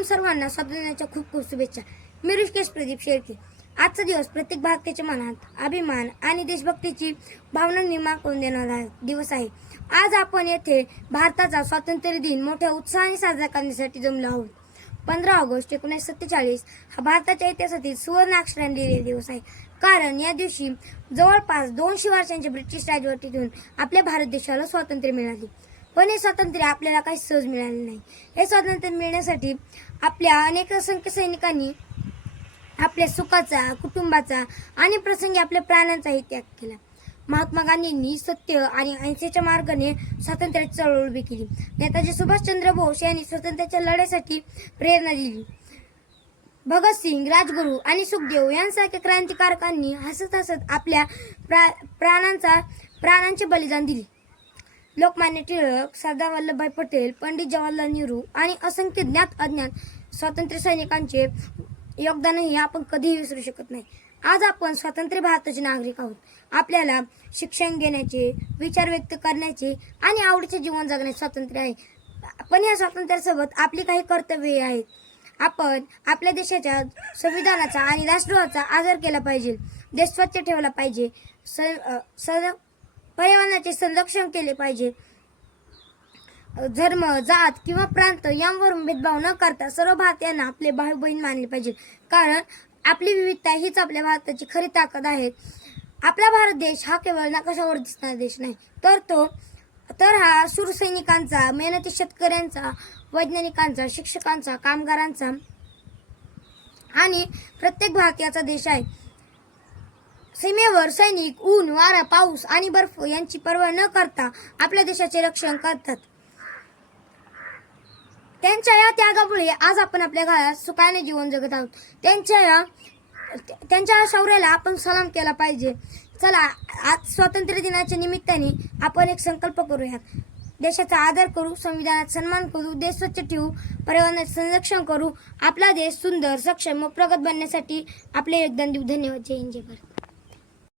नमस्कार सर्वांना, स्वातंत्र्याच्या खूप खूप शुभेच्छा. मी ऋषिकेश प्रदीप शेळके. आजचा दिवस प्रत्येक भारतीयाच्या मनात अभिमान आणि देशभक्तीची भावना निर्माण करून देणारा दिवस आहे. आज आपण येथे भारताचा स्वातंत्र्य दिन मोठ्या उत्साहाने साजरा करण्यासाठी जमलो आहोत. 15 ऑगस्ट 1947 हा भारताच्या इतिहासातील सुवर्ण अक्षरांनी लिहिलेला दिवस आहे. कारण या दिवशी जवळपास 200 वर्षांच्या ब्रिटिश राजवटीतून आपल्या भारत देशाला स्वातंत्र्य मिळाले. पण हे स्वातंत्र्य आपल्याला काही सहज मिळाले नाही. हे स्वातंत्र्य मिळण्यासाठी आपल्या अनेक असंख्य सैनिकांनी आपल्या सुखाचा, कुटुंबाचा आणि प्रसंगी आपल्या प्राणांचाही त्याग केला. महात्मा गांधींनी सत्य आणि अहिंसेच्या मार्गाने स्वातंत्र्याची चळवळ उभी केली. नेताजी सुभाषचंद्र बोस यांनी स्वातंत्र्याच्या लढ्यासाठी प्रेरणा दिली. भगतसिंग, राजगुरू आणि सुखदेव यांसारख्या क्रांतिकारकांनी हसत हसत आपल्या प्राणांचे बलिदान दिले. लोकमान्य टिळक, सरदार वल्लभभाई पटेल, पंडित जवाहरलाल नेहरू आणि असंख्य ज्ञात अज्ञात स्वातंत्र्य सैनिकांचे योगदानही आपण कधीही विसरू शकत नाही. आज आपण स्वतंत्र भारताचे नागरिक आहोत. आपल्याला शिक्षण घेण्याचे, विचार व्यक्त करण्याचे आणि आवडीचे जीवन जगण्याचे स्वातंत्र्य आहे. पण या स्वातंत्र्यासोबत आपली काही कर्तव्ये आहेत. आपण आपल्या देशाच्या संविधानाचा आणि राष्ट्रध्वजाचा आदर केला पाहिजे. देश स्वच्छ ठेवला पाहिजे. पर्यावरणाचे संरक्षण केले पाहिजे. धर्म, जात किंवा प्रांत यांवरून भेदभाव न करता सर्व भारतीयांना आपले भाऊ बहीण मानले पाहिजे. कारण आपली विविधता हीच आपल्या भारताची खरी ताकद आहे. आपला भारत देश हा केवळ नकाशावर दिसणारा देश नाही, तर हा शूरसैनिकांचा, मेहनती शेतकऱ्यांचा, वैज्ञानिकांचा, शिक्षकांचा, कामगारांचा आणि प्रत्येक भारतीयाचा देश आहे. सीमेवर सैनिक ऊन, वारा, पाऊस आणि बर्फ यांची पर्वा न करता आपल्या देशाचे रक्षण करतात. त्यांच्या या त्यागामुळे आज आपण आपल्या घरात सुखाने जीवन जगत आहोत. त्यांच्या शौर्याला आपण सलाम केला पाहिजे. चला, आज स्वातंत्र्य दिनाच्या निमित्ताने आपण एक संकल्प करूयात. देशाचा आदर करू, संविधानाचा सन्मान करू, देश स्वच्छ ठेवू, पर्यावरणाचे संरक्षण करू, आपला देश सुंदर, सक्षम व प्रगत बनण्यासाठी आपले योगदान देऊ. धन्यवाद. जय हिंद, जय भारत.